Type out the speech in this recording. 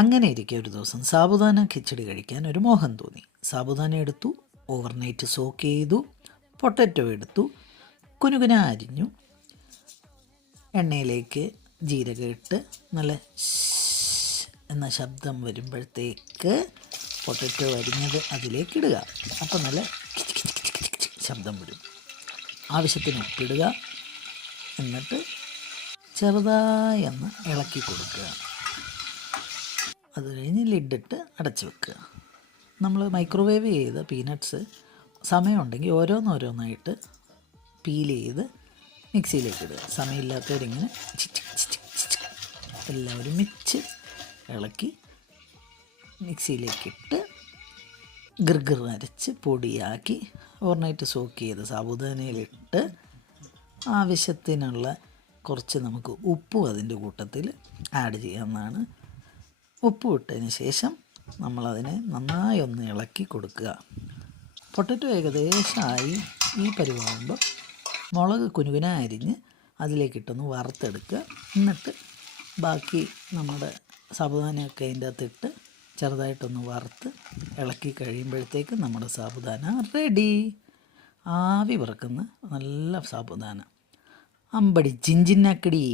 അങ്ങനെ ഇരിക്കെ ഒരു ദിവസം സാബുദാന ഖിച്ചടി കഴിക്കാൻ ഒരു മോഹം തോന്നി. സാബുദാന എടുത്തു, ഓവർനൈറ്റ് സോക്ക് ചെയ്തു, പൊട്ടറ്റോ എടുത്തു, കുനുകുന അരിഞ്ഞു, എണ്ണയിലേക്ക് ജീരകം ഇട്ട് നല്ല എന്ന ശബ്ദം വരുമ്പോഴത്തേക്ക് പൊട്ടറ്റോ അരിഞ്ഞത് അതിലേക്ക് ഇടുക. അപ്പം നല്ല ശബ്ദം വരും. ആവശ്യത്തിന് ഉപ്പിടുക. എന്നിട്ട് ചെറുതായി ഒന്ന് ഇളക്കി കൊടുക്കുക. അത് കഴിഞ്ഞ് ലിഡിട്ട് അടച്ച് വെക്കുക. നമ്മൾ മൈക്രോവേവ് ചെയ്ത പീനട്ട്സ് സമയമുണ്ടെങ്കിൽ ഓരോന്നോരോന്നായിട്ട് പീൽ ചെയ്ത് മിക്സിയിലേക്ക് ഇടുക. സമയമില്ലാത്തവരിങ്ങനെ എല്ലാം ഒരുമിച്ച് ഇളക്കി മിക്സിയിലേക്കിട്ട് ഗിർഗിർ അരച്ച് പൊടിയാക്കി ഓവർനൈറ്റ് സോക്ക് ചെയ്ത് സാബുദാനയിലിട്ട് ആവശ്യത്തിനുള്ള കുറച്ച് നമുക്ക് ഉപ്പും അതിൻ്റെ കൂട്ടത്തിൽ ആഡ് ചെയ്യാവുന്നതാണ്. ഉപ്പ് ഇട്ടതിന് ശേഷം നമ്മളതിനെ നന്നായി ഒന്ന് ഇളക്കി കൊടുക്കുക. പൊട്ടറ്റോ ഏകദേശമായി ഈ പരുവാകുമ്പോൾ മുളക് കുനുകുന അരിഞ്ഞ് അതിലേക്കിട്ടൊന്ന് വറുത്തെടുക്കുക. എന്നിട്ട് ബാക്കി നമ്മുടെ സാബുദാനയൊക്കെ അതിൻ്റെ അകത്തിട്ട് ചെറുതായിട്ടൊന്ന് വറുത്ത് ഇളക്കി കഴിയുമ്പോഴത്തേക്ക് നമ്മുടെ സാബുദാന റെഡി. ആവി പറക്കുന്ന നല്ല സാബുദാന. അമ്പടി ചിഞ്ചിന്നക്കടി.